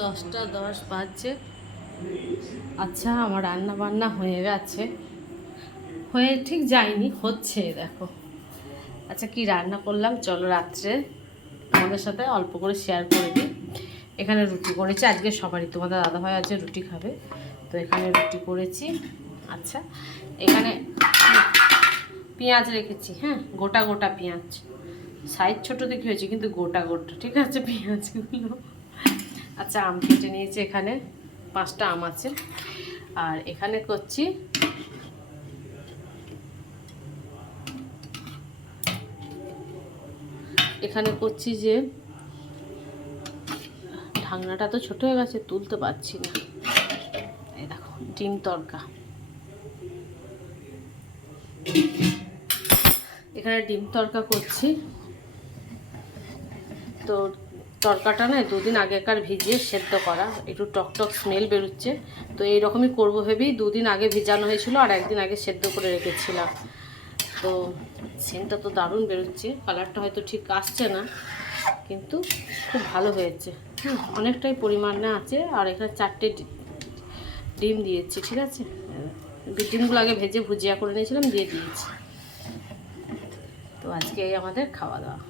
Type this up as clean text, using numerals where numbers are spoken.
10টা 10 বাজছে। আচ্ছা, আমার রান্না বান্না হয়ে গেছে, হয়ে ঠিক যায়নি, হচ্ছে দেখো। আচ্ছা, কি রান্না করলাম চলো রাত্রে তোমাদের সাথে অল্প করে শেয়ার করে দিই। এখানে রুটি করেছি, আজকে সবারই, তোমাদের দাদাভাই আজকে রুটি খাবে, তো এখানে রুটি করেছি। আচ্ছা, এখানে পেঁয়াজ রেখেছি, হ্যাঁ, গোটা গোটা পেঁয়াজ, সাইজ ছোটো দেখে হয়েছে কিন্তু গোটা গোটা, ঠিক আছে পেঁয়াজগুলো। আচ্ছা, আম কেটে নিয়েছি, এখানে 5টা আম আছে। আর এখানে করছি যে ঢাকনাটা তো ছোট হয়ে গেছে, তুলতে পারছি না। এই দেখো, ডিম তড়কা। এখানে ডিম তড়কা করছি। তো তড়কাটা না 2 দিন আগেকার ভিজিয়ে সেদ্ধ করা, একটু টকটক স্মেল বেরোচ্ছে, তো এইরকমই করবো ভেবেই 2 দিন আগে ভিজানো হয়েছিল আর 1 দিন আগে সেদ্ধ করে রেখেছিলাম। তো সেন্টটা তো দারুণ বেরোচ্ছে, কালারটা হয়তো ঠিক আসছে না, কিন্তু খুব ভালো হয়েছে। অনেকটাই পরিমাণে আছে। আর এখানে 4টে ডিম দিয়েছি, ঠিক আছে। ডিমগুলো আগে ভেজে ভুজিয়া করে নিয়েছিলাম, দিয়ে দিয়েছি। তো আজকে এই আমাদের খাওয়া দাওয়া।